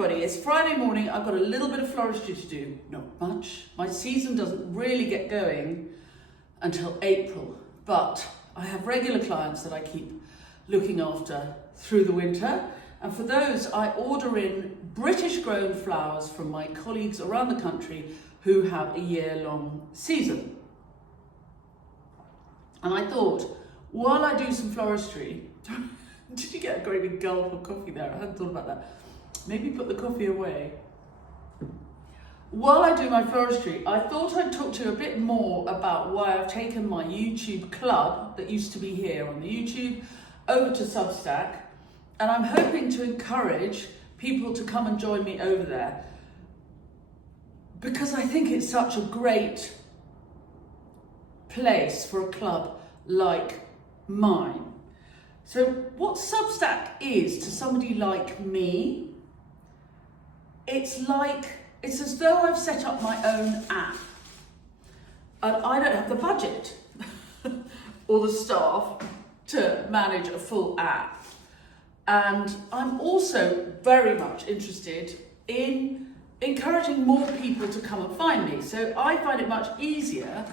everybody, it's Friday morning. I've got a little bit of floristry to do, not much. My season doesn't really get going until April, but I have regular clients that I keep looking after through the winter. And for those, I order in British grown flowers from my colleagues around the country who have a year-long season. And I thought, while I do some floristry, did you get a great big gulp of coffee there? I hadn't thought about that. Maybe put the coffee away. While I do my floristry, I thought I'd talk to you a bit more about why I've taken my YouTube club that used to be here on the YouTube over to Substack. And I'm hoping to encourage people to come and join me over there, because I think it's such a great place for a club like mine. So what Substack is to somebody like me, it's as though I've set up my own app. And I don't have the budget or the staff to manage a full app. And I'm also very much interested in encouraging more people to come and find me. So I find it much easier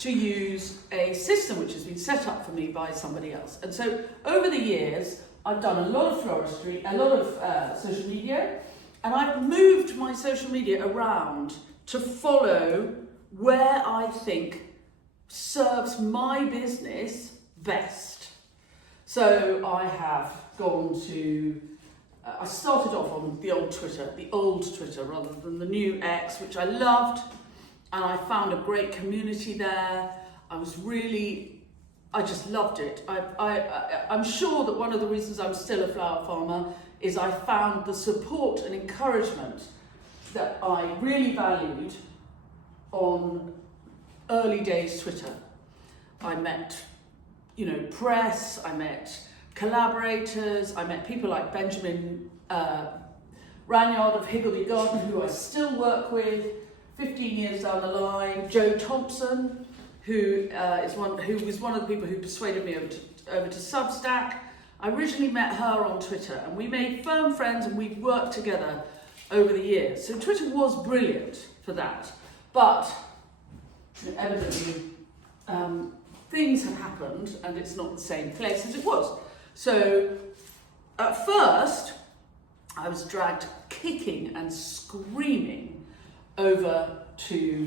to use a system which has been set up for me by somebody else. And so over the years, I've done a lot of floristry, a lot of social media, and I've moved my social media around to follow where I think serves my business best. So I have gone to, I started off on the old Twitter rather than the new X, which I loved. And I found a great community there. I just loved it. I'm sure that one of the reasons I'm still a flower farmer is I found the support and encouragement that I really valued on early days Twitter. I met, press, I met collaborators, I met people like Benjamin Ranyard of Higgledy Garden, who I still work with 15 years down the line, Jo Thompson, who was one of the people who persuaded me over to Substack. I originally met her on Twitter, and we made firm friends, and we've worked together over the years. So Twitter was brilliant for that, but evidently things have happened, and it's not the same place as it was. So at first, I was dragged kicking and screaming over to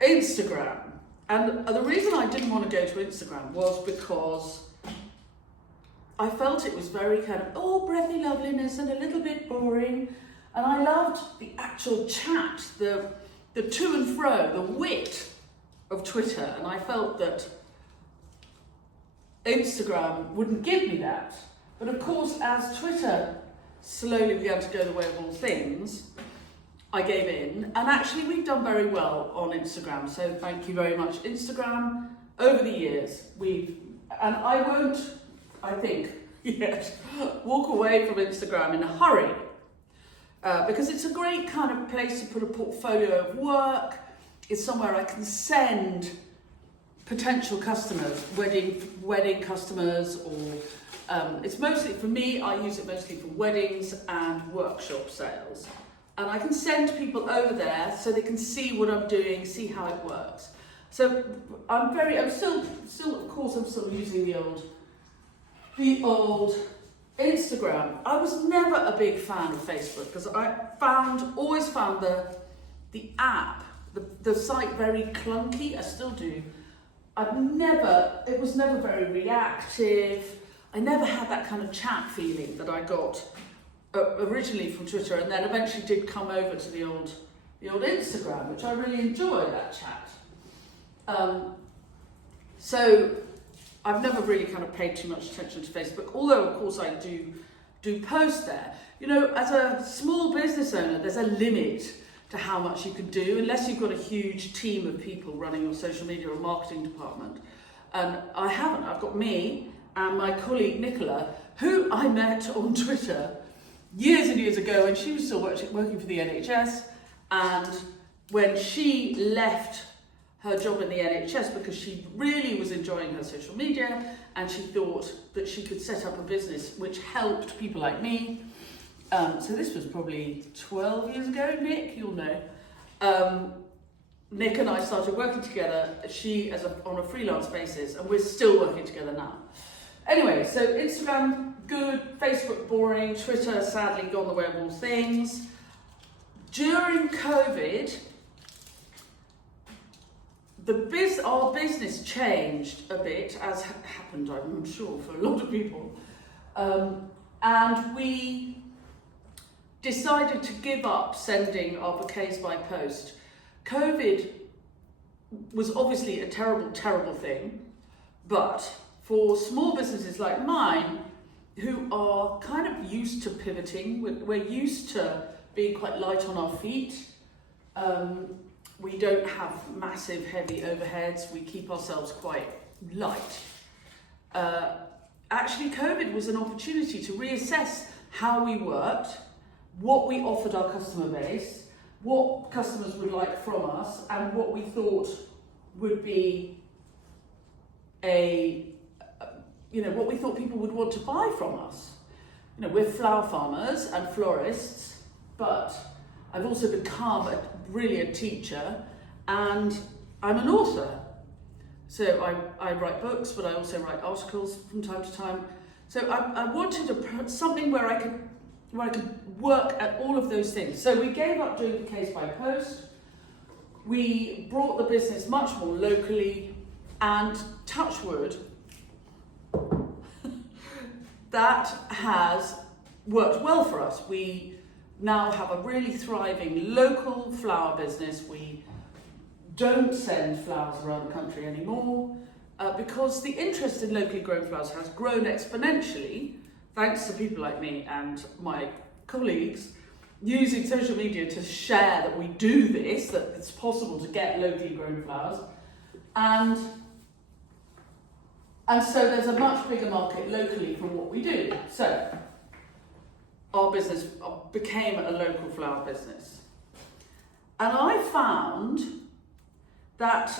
Instagram. And the reason I didn't want to go to Instagram was because I felt it was very kind of, breathy loveliness and a little bit boring. And I loved the actual chat, the to and fro, the wit of Twitter. And I felt that Instagram wouldn't give me that. But of course, as Twitter slowly began to go the way of all things, I gave in, and actually we've done very well on Instagram, so thank you very much, Instagram. Over the years, and I won't, I think, yet walk away from Instagram in a hurry, because it's a great kind of place to put a portfolio of work. It's somewhere I can send potential customers, wedding customers, or it's mostly, for me, I use it mostly for weddings and workshop sales. And I can send people over there so they can see what I'm doing, see how it works. So I'm still, of course, I'm still using the old Instagram. I was never a big fan of Facebook because I always found the app, the site very clunky. I still do. It was never very reactive. I never had that kind of chat feeling that I got originally from Twitter, and then eventually did come over to the old Instagram, which I really enjoy, that chat. So I've never really kind of paid too much attention to Facebook, although of course I do post there. As a small business owner, there's a limit to how much you can do, unless you've got a huge team of people running your social media or marketing department. And I haven't. I've got me and my colleague Nicola, who I met on Twitter years and years ago when she was still working for the NHS, and when she left her job in the NHS because she really was enjoying her social media and she thought that she could set up a business which helped people like me So this was probably 12 years ago, Nick, you'll know. Nick and I started working together, she on a freelance basis, and we're still working together now. Anyway, so Instagram, good, Facebook, boring, Twitter, sadly, gone the way of all things. During COVID, our business changed a bit, as happened, I'm sure, for a lot of people. And we decided to give up sending our bouquets by post. COVID was obviously a terrible, terrible thing, but for small businesses like mine, who are kind of used to pivoting, we're used to being quite light on our feet. We don't have massive, heavy overheads. We keep ourselves quite light. Actually, COVID was an opportunity to reassess how we worked, what we offered our customer base, what customers would like from us, and what we thought would be what we thought people would want to buy from us. We're flower farmers and florists, but I've also become really a teacher, and I'm an author. So I write books, but I also write articles from time to time. So I wanted something where I could work at all of those things. So we gave up doing bouquets by post. We brought the business much more locally, and touch wood, that has worked well for us. We now have a really thriving local flower business. We don't send flowers around the country anymore because the interest in locally grown flowers has grown exponentially, thanks to people like me and my colleagues using social media to share that we do this, that it's possible to get locally grown flowers. And so there's a much bigger market locally for what we do. So our business became a local flower business. And I found that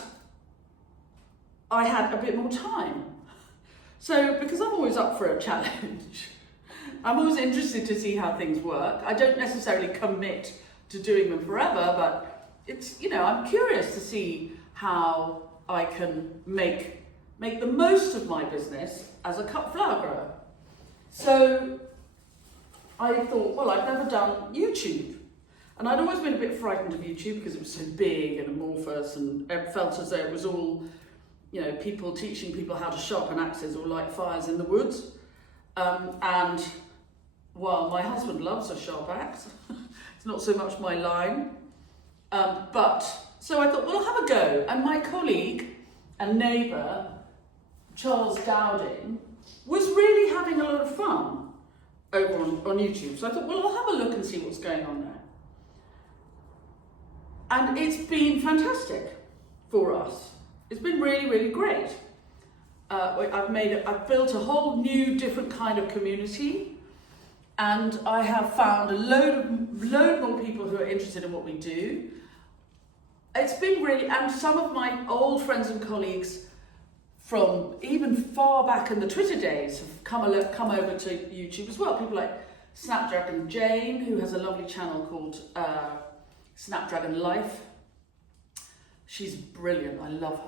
I had a bit more time. So, because I'm always up for a challenge, I'm always interested to see how things work. I don't necessarily commit to doing them forever, but it's, I'm curious to see how I can make the most of my business as a cut flower grower. So I thought, well, I've never done YouTube. And I'd always been a bit frightened of YouTube because it was so big and amorphous, and it felt as though it was all, people teaching people how to sharpen axes or light fires in the woods. And while my husband loves a sharp axe, it's not so much my line. So I thought, well, I'll have a go. And my colleague and neighbour, Charles Dowding, was really having a lot of fun over on YouTube. So I thought, well, I'll have a look and see what's going on there. And it's been fantastic for us. It's been really, really great. I've built a whole new, different kind of community, and I have found a load more people who are interested in what we do. It's been really, and some of my old friends and colleagues from even far back in the Twitter days have come over to YouTube as well. People like Snapdragon Jane, who has a lovely channel called Snapdragon Life. She's brilliant, I love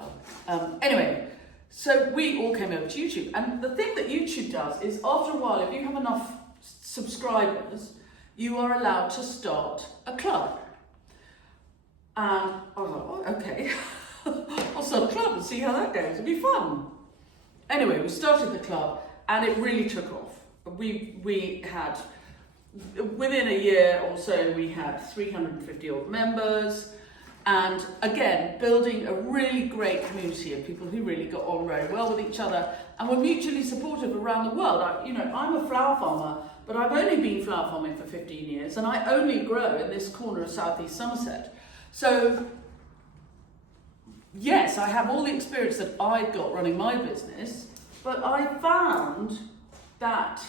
her. Anyway, so we all came over to YouTube. And the thing that YouTube does is, after a while, if you have enough subscribers, you are allowed to start a club. And I was like, oh, okay. I'll start a club and see how that goes. It'll be fun. Anyway, we started the club and it really took off. We had, within a year or so, we had 350 odd members. And again, building a really great community of people who really got on very well with each other and were mutually supportive around the world. I'm a flower farmer, but I've only been flower farming for 15 years and I only grow in this corner of southeast Somerset. So yes, I have all the experience that I got running my business, but I found that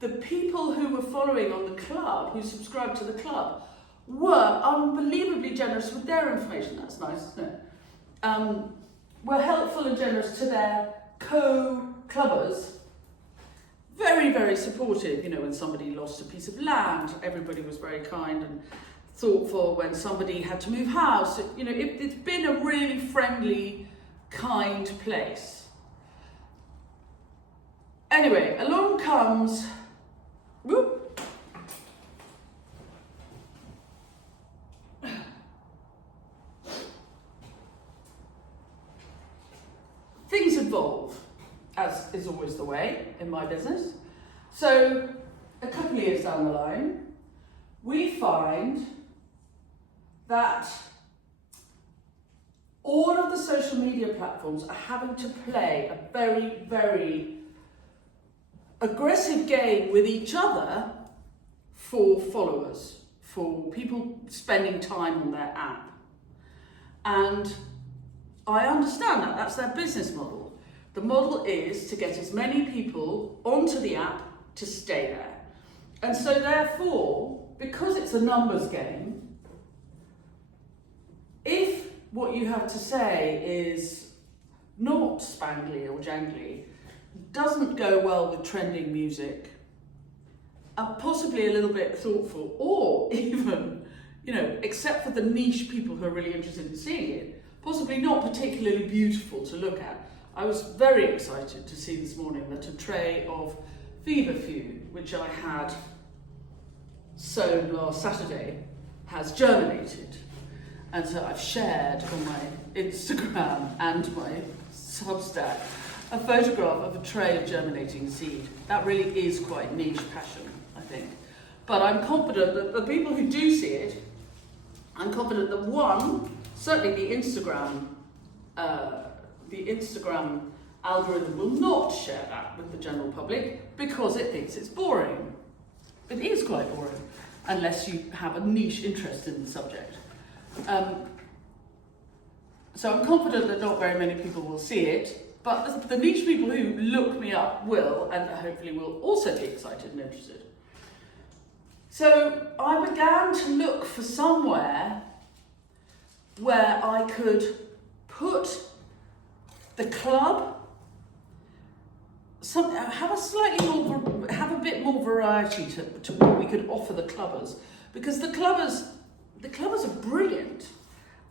the people who were following on the club, who subscribed to the club, were unbelievably generous with their information. That's nice, isn't it? Were helpful and generous to their co-clubbers very, very supportive. You know, when somebody lost a piece of land, everybody was very kind and thoughtful. When somebody had to move house, you know, it's been a really friendly, kind place. Anyway, along comes, whoop, things evolve, as is always the way in my business. So a couple of years down the line, we find that all of the social media platforms are having to play a very, very aggressive game with each other for followers, for people spending time on their app. And I understand that, that's their business model. The model is to get as many people onto the app to stay there. And so therefore, because it's a numbers game, if what you have to say is not spangly or jangly, doesn't go well with trending music, possibly a little bit thoughtful, or even, you know, except for the niche people who are really interested in seeing it, possibly not particularly beautiful to look at. I was very excited to see this morning that a tray of feverfew, which I had sown last Saturday, has germinated. And so I've shared on my Instagram and my Substack a photograph of a tray of germinating seed. That really is quite niche passion, I think. But I'm confident that the people who do see it, I'm confident that one, certainly the Instagram algorithm will not share that with the general public because it thinks it's boring. It is quite boring, unless you have a niche interest in the subject. So I'm confident that not very many people will see it, but the niche people who look me up will, and hopefully will also be excited and interested. So I began to look for somewhere where I could put the club, have a bit more variety to what we could offer the clubbers, because the clubbers are brilliant,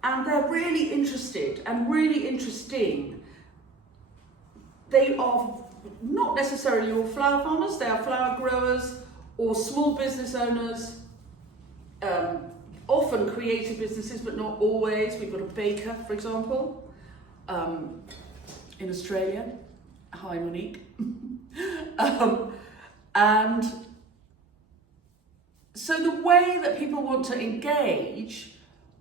and they're really interested and really interesting. They are not necessarily all flower farmers, they are flower growers or small business owners, often creative businesses, but not always. We've got a baker, for example, in Australia. Hi, Monique. And so the way that people want to engage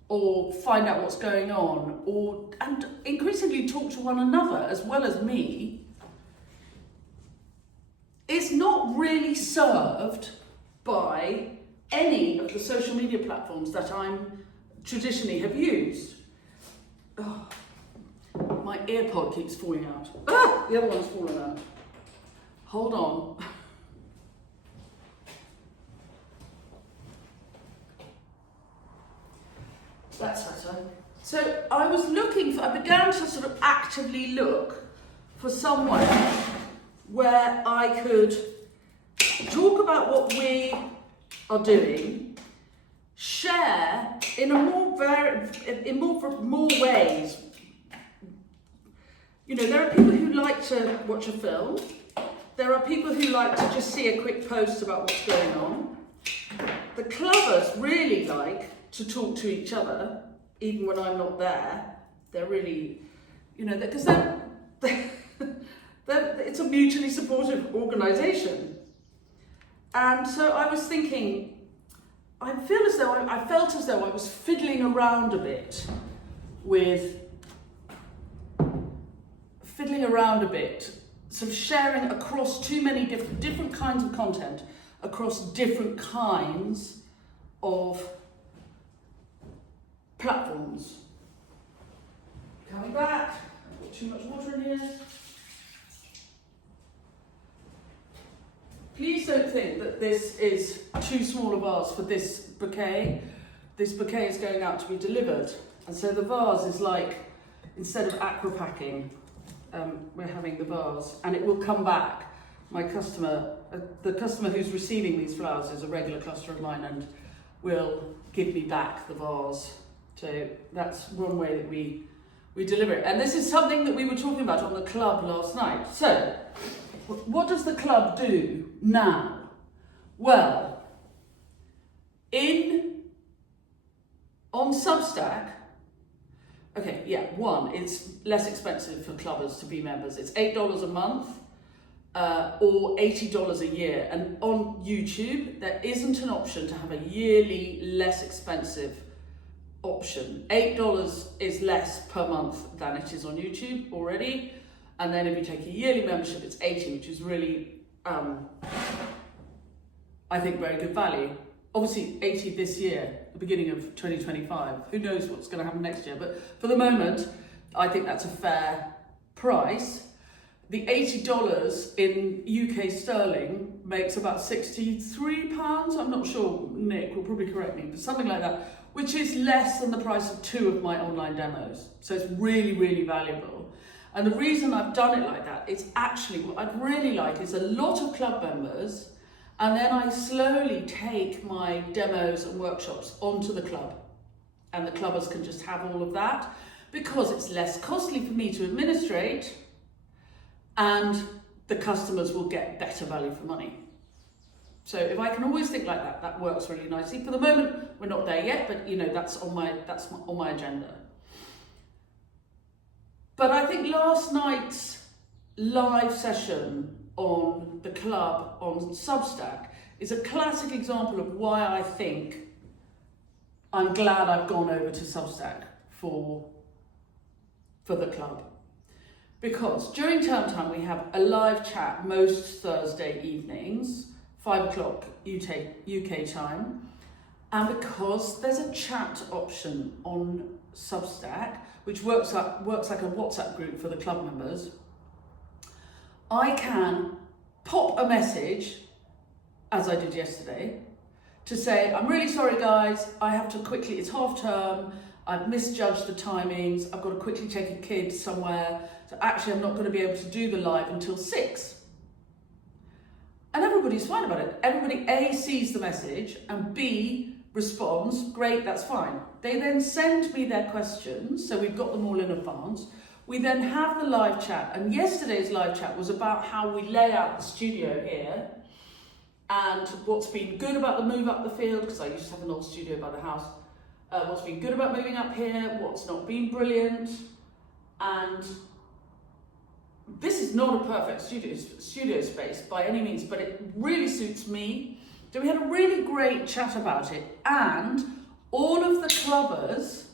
or find out what's going on, and increasingly talk to one another as well as me, is not really served by any of the social media platforms that I'm traditionally have used. Oh, my earpod keeps falling out. Ah, the other one's fallen out. Hold on. That's better. So I began to sort of actively look for somewhere where I could talk about what we are doing, share in more ways. You know, there are people who like to watch a film. There are people who like to just see a quick post about what's going on. The clubbers really like to talk to each other, even when I'm not there. They're really, you know, because it's a mutually supportive organisation. And so I was thinking, I felt as though I was fiddling around a bit, sort of sharing across too many different kinds of content, across different kinds of platforms. Coming back, I've got too much water in here. Please don't think that this is too small a vase for this bouquet. This bouquet is going out to be delivered. And so the vase is like, instead of aqua packing, we're having the vase, and it will come back. my customer, the customer who's receiving these flowers is a regular customer of mine and will give me back the vase. So that's one way that we deliver it. And this is something that we were talking about on the club last night. So what does the club do now? Well, on Substack, it's less expensive for clubbers to be members. It's $8 a month or $80 a year. And on YouTube, there isn't an option to have a yearly less expensive option. $8 is less per month than it is on YouTube already. And then if you take a yearly membership, it's $80, which is really, I think, very good value. Obviously, $80 this year, the beginning of 2025. Who knows what's going to happen next year? But for the moment, I think that's a fair price. The $80 in UK sterling makes about £63. I'm not sure, Nick will probably correct me, but something like that, which is less than the price of 2 of my online demos. So it's really, really valuable. And the reason I've done it like that, it's actually, what I'd really like is a lot of club members, and then I slowly take my demos and workshops onto the club. And the clubbers can just have all of that because it's less costly for me to administrate, and the customers will get better value for money. So if I can always think like that, that works really nicely. For the moment, we're not there yet, but that's on my agenda. But I think last night's live session on the club on Substack is a classic example of why I think I'm glad I've gone over to Substack for the club. Because during term time, we have a live chat most Thursday evenings, 5 o'clock UK time. And because there's a chat option on Substack, which works like a WhatsApp group for the club members, I can pop a message, as I did yesterday, to say, I'm really sorry guys, I have to quickly, it's half term, I've misjudged the timings, I've got to quickly take a kid somewhere, so actually I'm not going to be able to do the live until 6. And everybody's fine about it. Everybody A, sees the message, and B, responds, great, that's fine. They then send me their questions, so we've got them all in advance. We then have the live chat, and yesterday's live chat was about how we lay out the studio here and what's been good about the move up the field, because I used to have an old studio by the house, what's been good about moving up here, what's not been brilliant, and this is not a perfect studio space by any means, but it really suits me. So we had a really great chat about it, and all of the clubbers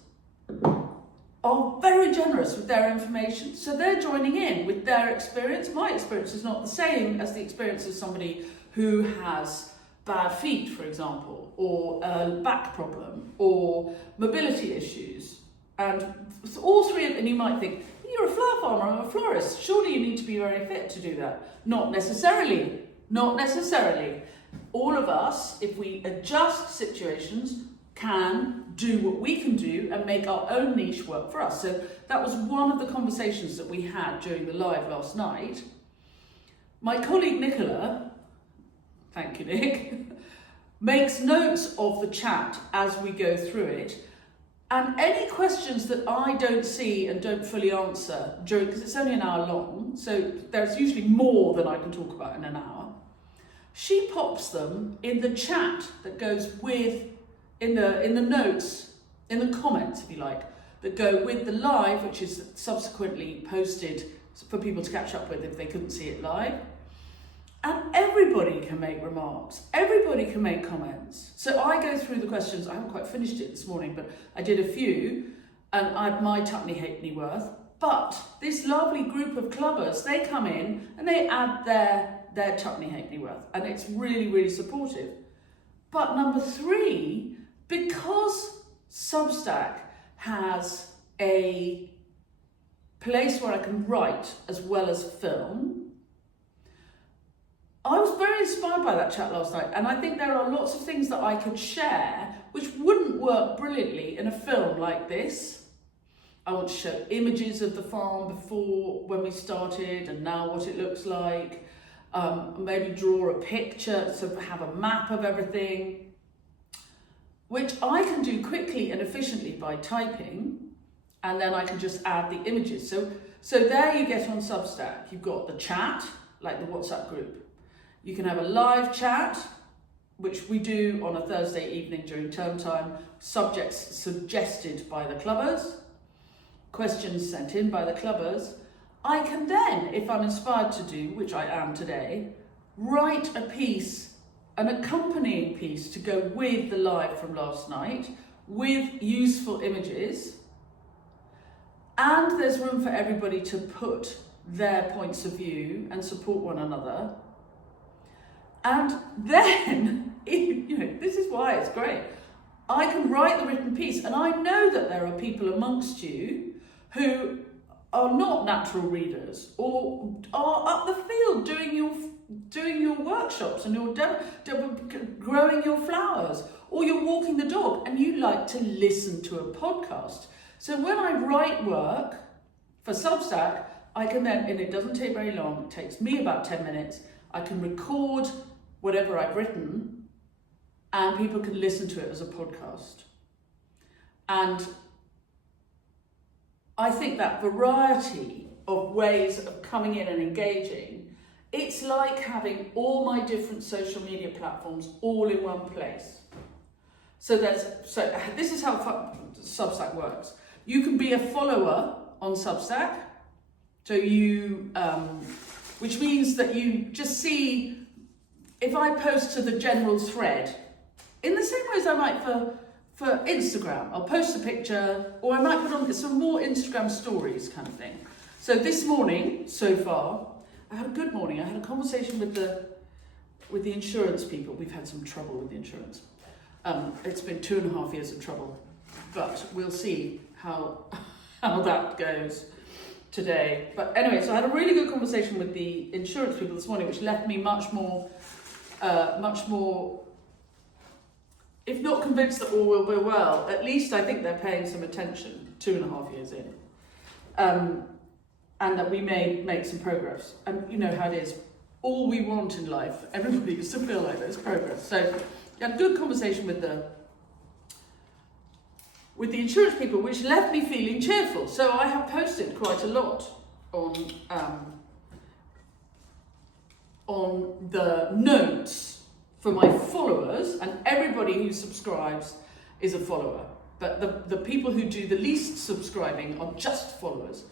are very generous with their information, so they're joining in with their experience. My experience is not the same as the experience of somebody who has bad feet, for example, or a back problem, or mobility issues. And all three of them, and you might think, you're a flower farmer, I'm a florist, surely you need to be very fit to do that. Not necessarily, not necessarily. All of us, if we adjust situations, can do what we can do and make our own niche work for us. So that was one of the conversations that we had during the live last night. My colleague Nicola, thank you Nick, makes notes of the chat as we go through it. And any questions that I don't see and don't fully answer during, because it's only an hour long, so there's usually more than I can talk about in an hour, she pops them in the chat that goes with, in the notes, in the comments, if you like, that go with the live, which is subsequently posted for people to catch up with if they couldn't see it live. And everybody can make remarks, everybody can make comments. So I go through the questions, I haven't quite finished it this morning, but I did a few, and I had my Tuckney Halfpenny worth. But this lovely group of clubbers, they come in and they add their Tuckney Halfpenny worth, and it's really, really supportive. But number 3, because Substack has a place where I can write as well as film, I was very inspired by that chat last night, and I think there are lots of things that I could share which wouldn't work brilliantly in a film like this. I want to show images of the farm before, when we started, and now what it looks like. maybe draw a picture, so have a map of everything, which I can do quickly and efficiently by typing, and then I can just add the images. So there you get on Substack. You've got the chat, like the WhatsApp group. You can have a live chat, which we do on a Thursday evening during term time, subjects suggested by the clubbers, questions sent in by the clubbers. I can then, if I'm inspired to do, which I am today, write a piece, an accompanying piece to go with the live from last night, with useful images, and there's room for everybody to put their points of view and support one another. And then, this is why it's great. I can write the written piece, and I know that there are people amongst you who are not natural readers or are up the field doing your workshops and you're growing your flowers, or you're walking the dog and you like to listen to a podcast. So when I write work for Substack, I can then, and it doesn't take very long, it takes me about 10 minutes, I can record whatever I've written and people can listen to it as a podcast. And I think that variety of ways of coming in and engaging, it's like having all my different social media platforms all in one place. So this is how Substack works. You can be a follower on Substack, so which means that you just see, if I post to the general thread, in the same way as I might for Instagram, I'll post a picture, or I might put on some more Instagram stories kind of thing. So this morning, so far, I had a good morning. I had a conversation with the insurance people. We've had some trouble with the insurance. It's been 2.5 years of trouble, but we'll see how that goes today. But anyway, so I had a really good conversation with the insurance people this morning, which left me much more, if not convinced that all will go well, at least I think they're paying some attention 2.5 years in, and that we may make some progress. And you know how it is. All we want in life, everybody used to feel like there's progress. So I had a good conversation with the insurance people, which left me feeling cheerful. So I have posted quite a lot on the notes for my followers, and everybody who subscribes is a follower. But the people who do the least subscribing are just followers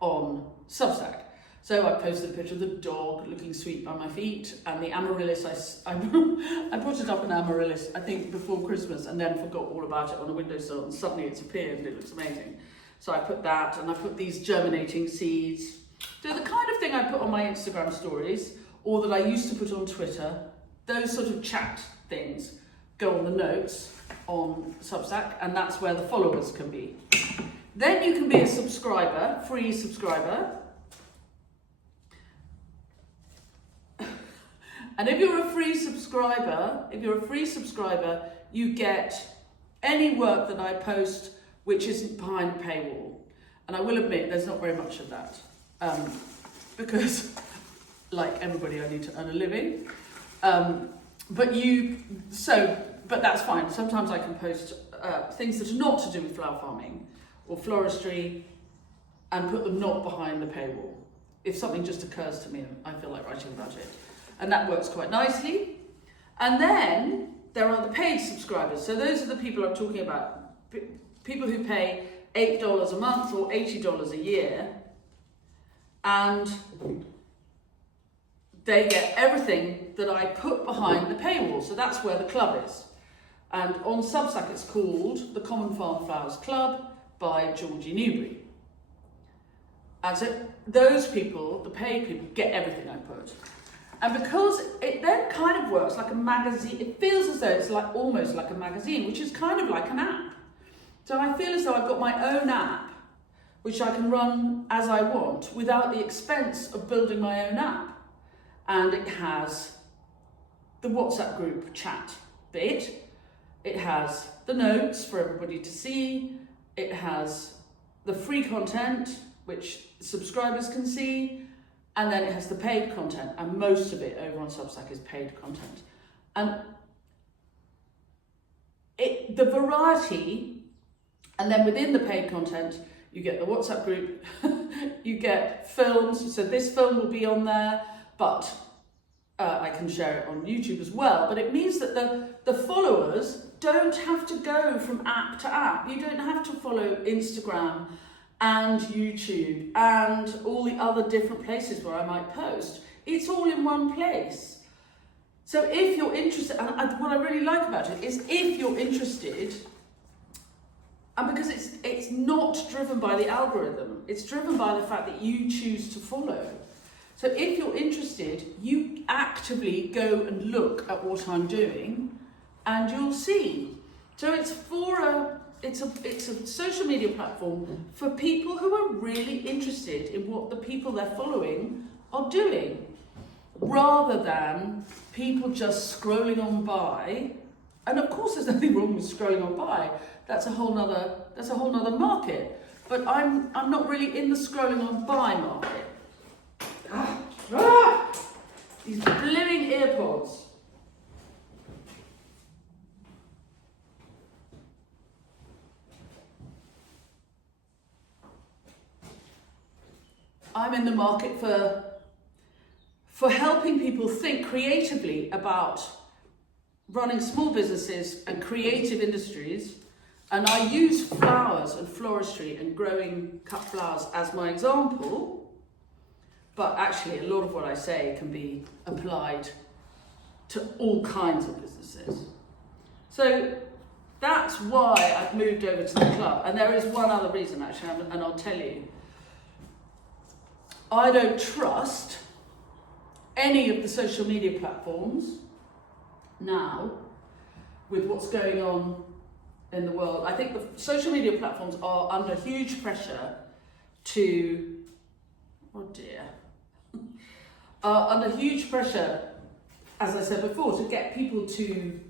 on Substack. So I posted a picture of the dog looking sweet by my feet, and the amaryllis, I put it up in amaryllis, I think before Christmas, and then forgot all about it on a windowsill, and suddenly it's appeared and it looks amazing. So I put that, and I put these germinating seeds. So the kind of thing I put on my Instagram stories, or that I used to put on Twitter, those sort of chat things go on the notes on Substack, and that's where the followers can be. Then you can be a subscriber, free subscriber. And if you're a free subscriber, you get any work that I post which isn't behind a paywall. And I will admit, there's not very much of that. Because, like everybody, I need to earn a living. But that's fine. Sometimes I can post things that are not to do with flower farming or floristry and put them not behind the paywall. If something just occurs to me and I feel like writing about it. And that works quite nicely. And then there are the paid subscribers. So those are the people I'm talking about. People who pay $8 a month or $80 a year. And they get everything that I put behind the paywall. So that's where the club is. And on Substack it's called the Common Farm Flowers Club by Georgie Newbury. And so those people, the paid people, get everything I put. And because it then kind of works like a magazine, it feels as though it's like almost like a magazine, which is kind of like an app. So I feel as though I've got my own app, which I can run as I want without the expense of building my own app. And it has the WhatsApp group chat bit. It has the notes for everybody to see. It has the free content, which subscribers can see. and then it has the paid content, and most of it over on Substack is paid content. And the variety, and then within the paid content, you get the WhatsApp group, you get films, so this film will be on there, but I can share it on YouTube as well. But it means that the followers don't have to go from app to app. You don't have to follow Instagram and YouTube and all the other different places where I might post. It's all in one place. So if you're interested, and what I really like about it is if you're interested, and because it's not driven by the algorithm, it's driven by the fact that you choose to follow. So if you're interested, you actively go and look at what I'm doing, and you'll see. So it's a social media platform for people who are really interested in what the people they're following are doing, rather than people just scrolling on by. And of course, there's nothing wrong with scrolling on by. That's a whole nother market. But I'm not really in the scrolling on by market. These blooming earpods. I'm in the market for helping people think creatively about running small businesses and creative industries. And I use flowers and floristry and growing cut flowers as my example. But actually, a lot of what I say can be applied to all kinds of businesses. So that's why I've moved over to the club. And there is one other reason, actually, and I'll tell you. I don't trust any of the social media platforms now with what's going on in the world. I think the social media platforms are under huge pressure under huge pressure, as I said before, to get people to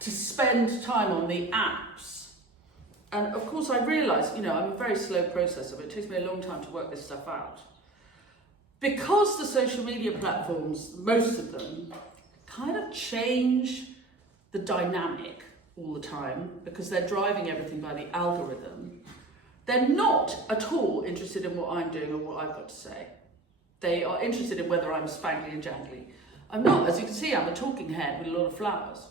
spend time on the apps. And of course I realise, I'm a very slow processor, but it takes me a long time to work this stuff out. Because the social media platforms, most of them, kind of change the dynamic all the time because they're driving everything by the algorithm, they're not at all interested in what I'm doing or what I've got to say. They are interested in whether I'm spangly and jangly. I'm not. As you can see, I'm a talking head with a lot of flowers.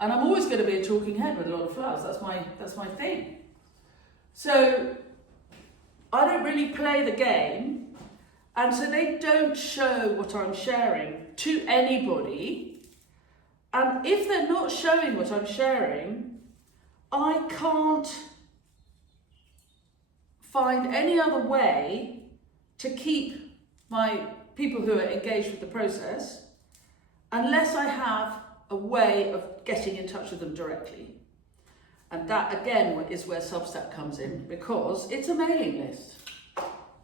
And I'm always going to be a talking head with a lot of flowers. That's my thing. So I don't really play the game. And so they don't show what I'm sharing to anybody. And if they're not showing what I'm sharing, I can't find any other way to keep my people who are engaged with the process unless I have a way of getting in touch with them directly. And that again is where Substack comes in, because it's a mailing list.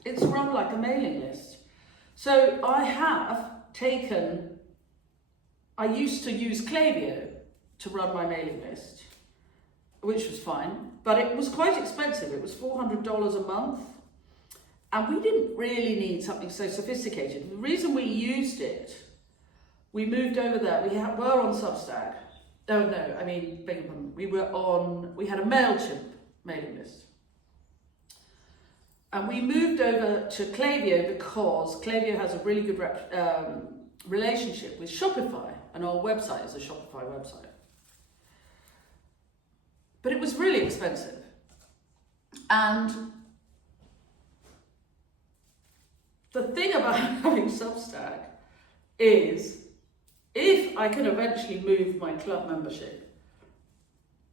It's run like a mailing list. So I used to use Klaviyo to run my mailing list, which was fine, but it was quite expensive. It was $400 a month. And we didn't really need something so sophisticated. The reason we used it, we moved over there, were on Substack. Oh no, I mean, beg your pardon. We had a MailChimp mailing list. And we moved over to Klaviyo because Klaviyo has a really good relationship with Shopify, and our website is a Shopify website. But it was really expensive. And the thing about having Substack is, if I can eventually move my club membership,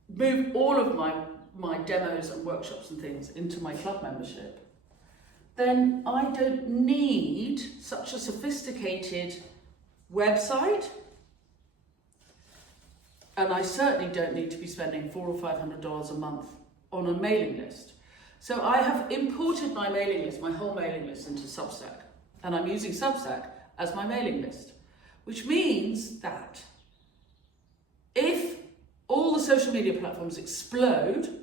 move all of my demos and workshops and things into my club membership, then I don't need such a sophisticated website. And I certainly don't need to be spending $400 or $500 a month on a mailing list. So I have imported my mailing list, my whole mailing list, into Substack. And I'm using Substack as my mailing list, which means that if all the social media platforms explode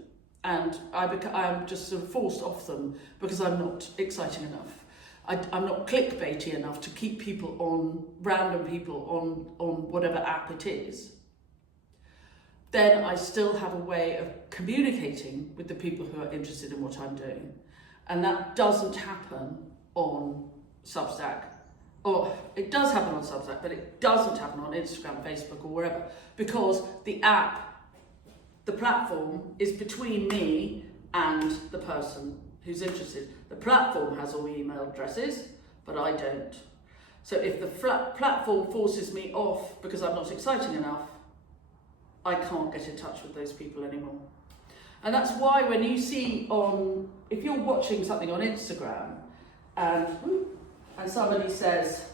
and I'm just sort of forced off them because I'm not exciting enough, I'm not clickbaity enough to keep people on, random people on whatever app it is, then I still have a way of communicating with the people who are interested in what I'm doing. And that doesn't happen on Substack. Or it does happen on Substack, but it doesn't happen on Instagram, Facebook, or wherever, because the app, the platform, is between me and the person who's interested. The platform has all the email addresses, but I don't. So if the platform forces me off because I'm not exciting enough, I can't get in touch with those people anymore. And that's why when you see if you're watching something on Instagram and somebody says,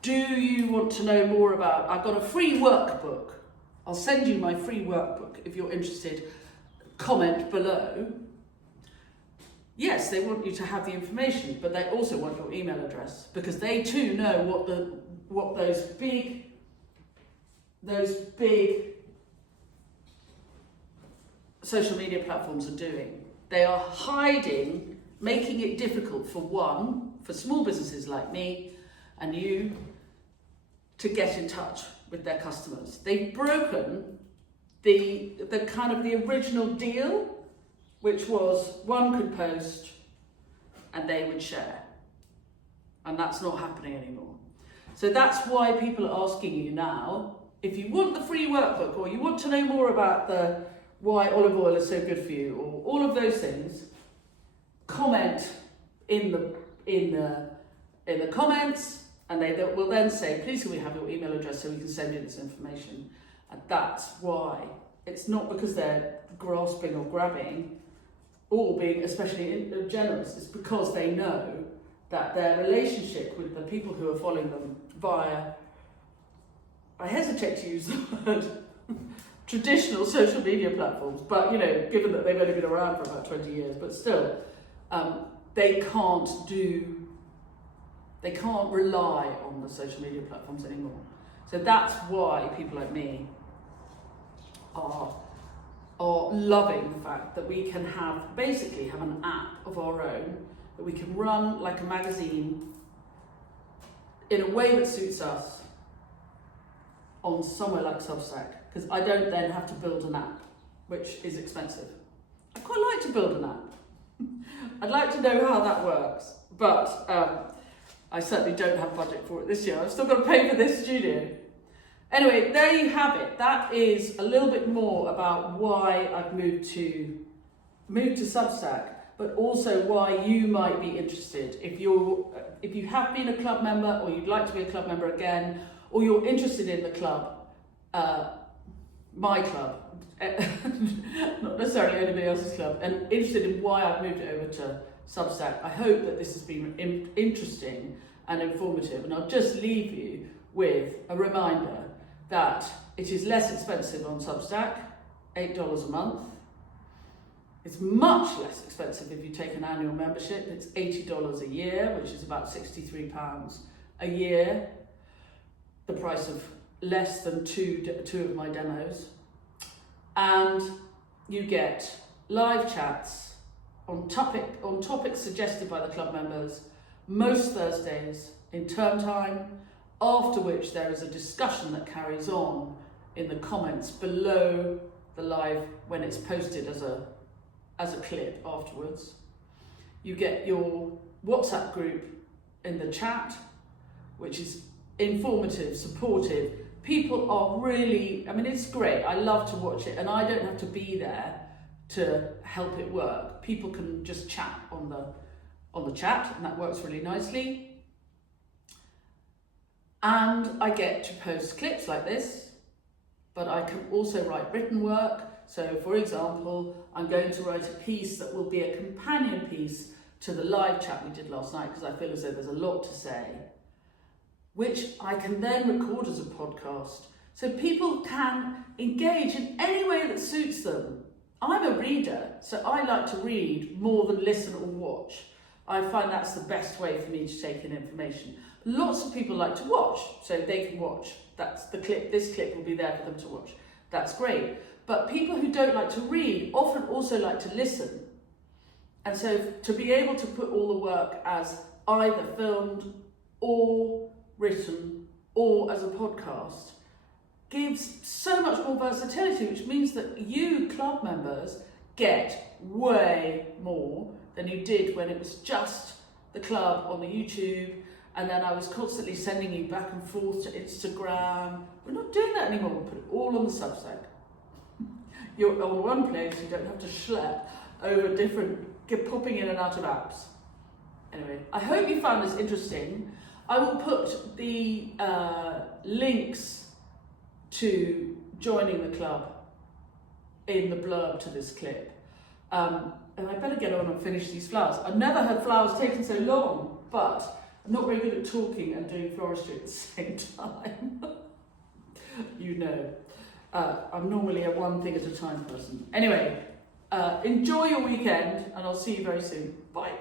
do you want to know more about, I've got a free workbook, I'll send you my free workbook if you're interested, comment below. Yes, they want you to have the information, but they also want your email address, because they too know what those big social media platforms are doing. They are hiding, making it difficult for small businesses like me and you to get in touch with their customers. They've broken the kind of the original deal, which was one could post and they would share. And that's not happening anymore. So that's why people are asking you now, if you want the free workbook, or you want to know more about why olive oil is so good for you, or all of those things, comment in the comments, and they will then say, please can we have your email address so we can send you this information. And that's why. It's not because they're grasping or grabbing or being especially generous. It's because they know that their relationship with the people who are following them via, I hesitate to use the word, traditional social media platforms, but given that they've only been around for about 20 years, but still, they can't rely on the social media platforms anymore. So that's why people like me are loving the fact that we can basically have an app of our own, that we can run like a magazine in a way that suits us on somewhere like Substack, because I don't then have to build an app, which is expensive. I quite like to build an app. I'd like to know how that works, but I certainly don't have budget for it this year. I've still got to pay for this studio. Anyway, there you have it. That is a little bit more about why I've moved to Substack, but also why you might be interested. If you have been a club member, or you'd like to be a club member again, or you're interested in the club, my club, not necessarily anybody else's club, and interested in why I've moved it over to Substack, I hope that this has been interesting and informative, and I'll just leave you with a reminder that it is less expensive on Substack, $8 a month. It's much less expensive if you take an annual membership. It's $80 a year, which is about £63 a year, the price of less than two of my demos. And you get live chats on topics suggested by the club members most Thursdays in term time, after which there is a discussion that carries on in the comments below the live when it's posted as a clip afterwards. You get your WhatsApp group in the chat, which is informative, supportive. People are really, it's great. I love to watch it, and I don't have to be there to help it work. People can just chat on the chat, and that works really nicely. And I get to post clips like this, but I can also write written work. So for example, I'm going to write a piece that will be a companion piece to the live chat we did last night, because I feel as though there's a lot to say, which I can then record as a podcast. So people can engage in any way that suits them. I'm a reader, so I like to read more than listen or watch. I find that's the best way for me to take in information. Lots of people like to watch, so they can watch. That's the clip, this clip will be there for them to watch. That's great. But people who don't like to read often also like to listen. And so to be able to put all the work as either filmed or written or as a podcast gives so much more versatility, which means that you club members get way more than you did when it was just the club on the YouTube, and then I was constantly sending you back and forth to Instagram. We're not doing that anymore. We put it all on the Substack. You're on one place, you don't have to schlep over popping in and out of apps. Anyway, I hope you found this interesting. I will put the links to joining the club in the blurb to this clip. And I better get on and finish these flowers. I've never had flowers taking so long, but I'm not very good at talking and doing floristry at the same time. You know, I'm normally a one thing at a time person. Anyway, enjoy your weekend, and I'll see you very soon. Bye.